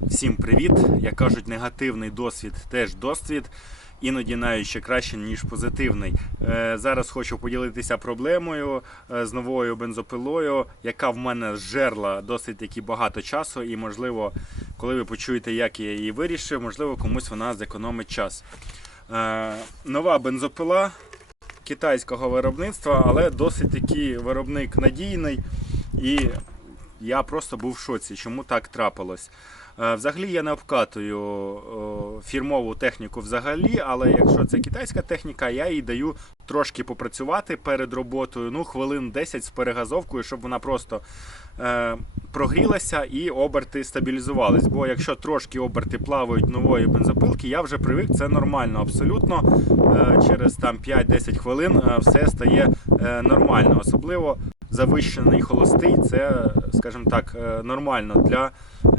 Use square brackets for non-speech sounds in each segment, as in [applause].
Всім привіт! Як кажуть, негативний досвід теж досвід, іноді навіть ще краще, ніж позитивний. Е, Зараз хочу поділитися проблемою е, з новою бензопилою, яка в мене зжерла досить таки багато часу, і можливо, коли ви почуєте, як я її вирішив, можливо, комусь вона зекономить час. Е, Нова бензопила китайського виробництва, але досить таки виробник надійний. І я просто був в шоці, чому так трапилось. Е, Взагалі я не обкатую фірмову техніку взагалі, але якщо це китайська техніка, я їй даю трошки попрацювати перед роботою, ну хвилин 10 з перегазовкою, щоб вона просто е, прогрілася і оберти стабілізувались. Бо якщо трошки оберти плавають нової бензопилки, я вже привик, це нормально абсолютно. Е, через там 5-10 хвилин е, все стає е, нормально. Особливо завищений холостий, це, скажімо так, е, нормально для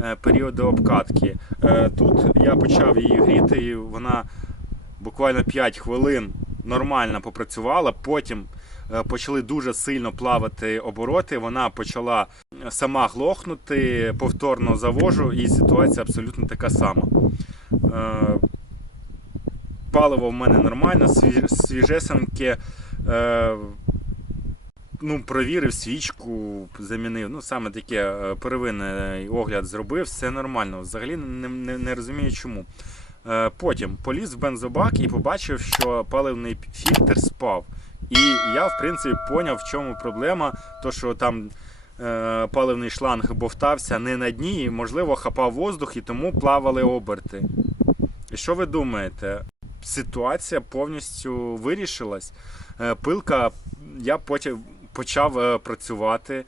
е, періоду обкатки. Е, Тут я почав її гріти, і вона буквально 5 хвилин нормально попрацювала. Потім е, почали дуже сильно плавати обороти. Вона почала сама глохнути, повторно завожу, і ситуація абсолютно така сама. Паливо в мене нормально, свіж- свіжесеньке. Ну, провірив свічку, замінив. Ну, саме таке е, первинний огляд зробив, все нормально. Взагалі не, не, не розумію чому. Е, Потім поліз в бензобак і побачив, що паливний фільтр спав. І я, в принципі, поняв, в чому проблема. То, що там е, паливний шланг бовтався не на дні, і, можливо, хапав воздух і тому плавали оберти. І що ви думаєте? Ситуація повністю вирішилась. Пилка, я потім почав е, працювати.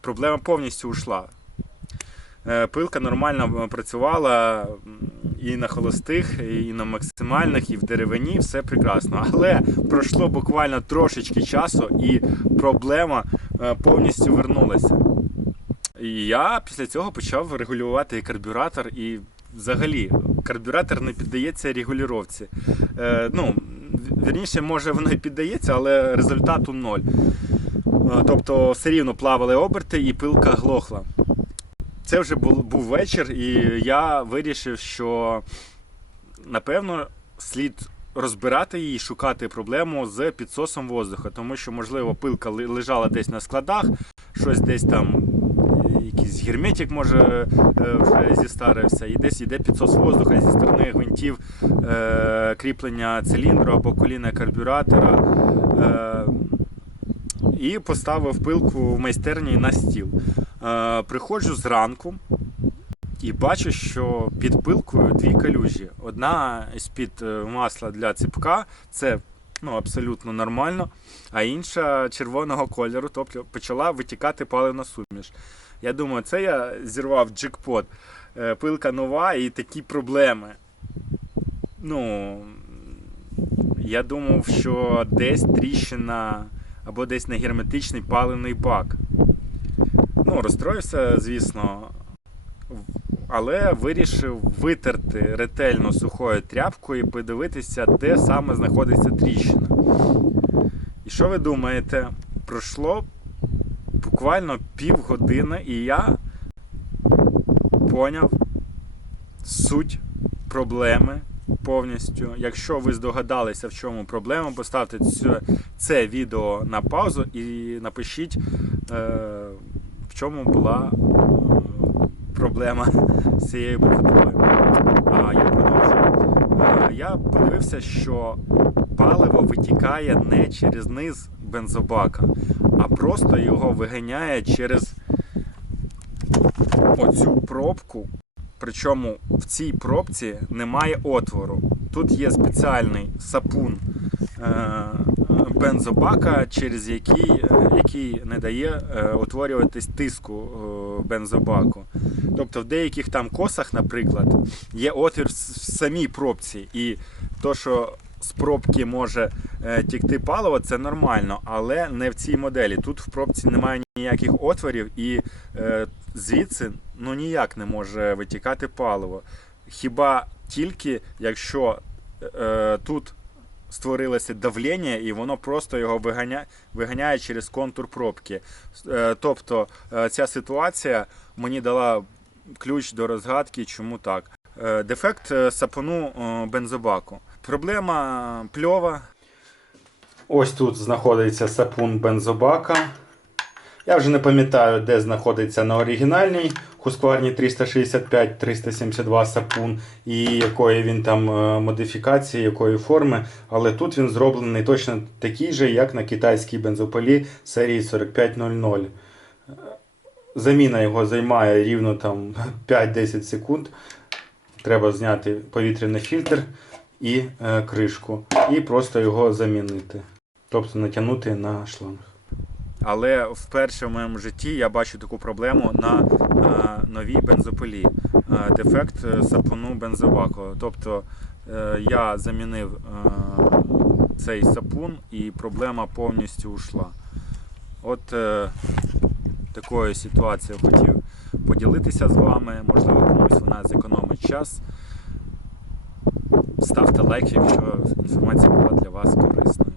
Проблема повністю ушла. Е, Пилка нормально е, працювала і на холостих, і на максимальних, і в деревині, все прекрасно. [laughs] Але пройшло буквально трошечки часу, і проблема повністю вернулася. І я після цього почав регулювати карбюратор і взагалі карбюратор не піддається регулювання. Е, ну, вірніше, може воно і піддається, але результату ноль. Тобто все рівно плавали оберти і пилка глохла. Це вже був, вечір, і я вирішив, що напевно слід розбирати її, шукати проблему з підсосом воздуха, тому що, можливо, пилка лежала десь на складах, щось десь там, герметик може е, вже зістарився, і десь йде підсос воздуха зі сторони гвинтів е, кріплення циліндру або коліна карбюратора. Е, і поставив пилку в майстерні на стіл. Приходжу зранку і бачу, що під пилкою дві калюжі. Одна з-під масла для ципка, це ну, абсолютно нормально, а інша червоного кольору, тобто почала витікати паливна суміш. Я думаю, це я зірвав джекпот. Е, Пилка нова і такі проблеми. Ну, я думав, що десь тріщина або десь негерметичний паливний бак. Ну, розстроївся, звісно, але вирішив витерти ретельно сухою тряпкою і подивитися, де саме знаходиться тріщина. І що ви думаєте? Пройшло буквально півгодини, і я поняв суть проблеми повністю. Якщо ви здогадалися, в чому проблема, поставте це, це відео на паузу і напишіть, е, в чому була е, проблема [laughs] з цією бензопилою. А я продовжую. Е, я подивився, що паливо витікає не через низ бензобака, а просто його виганяє через оцю пробку. Причому в цій пробці немає отвору. Тут є спеціальний сапун е, бензобака, через який, е, який не дає е, утворюватись тиску бензобаку. Тобто в деяких там косах, наприклад, є отвір в самій пробці, і то, що з пробки може е, тікти паливо, це нормально, але не в цій моделі. Тут в пробці немає ніяких отворів, і е, звідси ну ніяк не може витікати паливо. Хіба тільки якщо е, тут створилося давлення, і воно просто його виганяє, виганяє через контур пробки. Тобто ця ситуація мені дала ключ до розгадки, чому так. Дефект сапону бензобаку. Проблема пльова. Ось тут знаходиться сапун бензобака. Я вже не пам'ятаю, де знаходиться на оригінальній Husqvarna 365-372 сапун і якої він там е, модифікації, якої форми. Але тут він зроблений точно такий же, як на китайській бензопилі серії 4500. Е, Заміна його займає рівно там [laughs] 5-10 секунд. Треба зняти повітряний фільтр і е, кришку, і просто його замінити. Тобто натягнути на шланг. Але вперше в моєму житті я бачу таку проблему на е, новій бензопилі. Е, дефект сапуну бензобаку. Тобто я замінив цей сапун і проблема повністю ушла. От такою ситуацією хотів поділитися з вами. Можливо, комусь вона зекономить час. Ставте лайк, якщо інформація була для вас корисною.